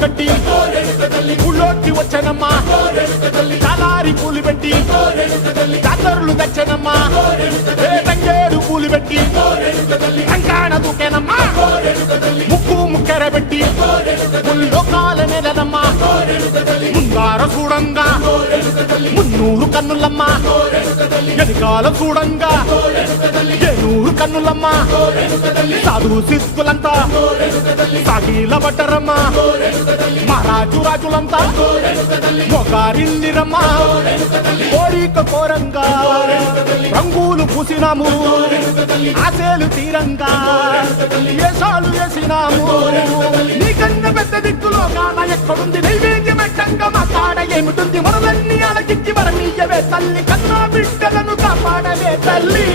కట్టి ఊళ్ళోకి వచ్చనమ్మా చాలారి పూలు పెట్టి జాతరులు తెచ్చనమ్మా తంగేడు పూలు పెట్టి కంకాణ దూకేనమ్మా ముక్కు ముక్కెర పెట్టి ముల్లోకాల నెలనమ్మా ముందార చూడంగా మున్నూరు కన్నులమ్మా వెనకాల చూడంగా ఏనూరు కన్నులమ్మా సాధువు సిద్ధులంతా సాగిల బట్టరమ్మా మహారాజు రాజులంతా మొగారిల్లిరమ్మా కోరిక కోరంగా రంగులు పూసినాము ఆశలు తీరంగా వేషాలు వేసినాము నీకన్నా పెద్ద దిక్కులో కాన ఎక్కడుంది నైవేద్యం పెట్టంగా మా కాడ ఏమిటుంది మనలన్నీ అలకిచ్చి వరమీయవే తల్లి కన్నా బిడ్డలను కాపాడవే తల్లి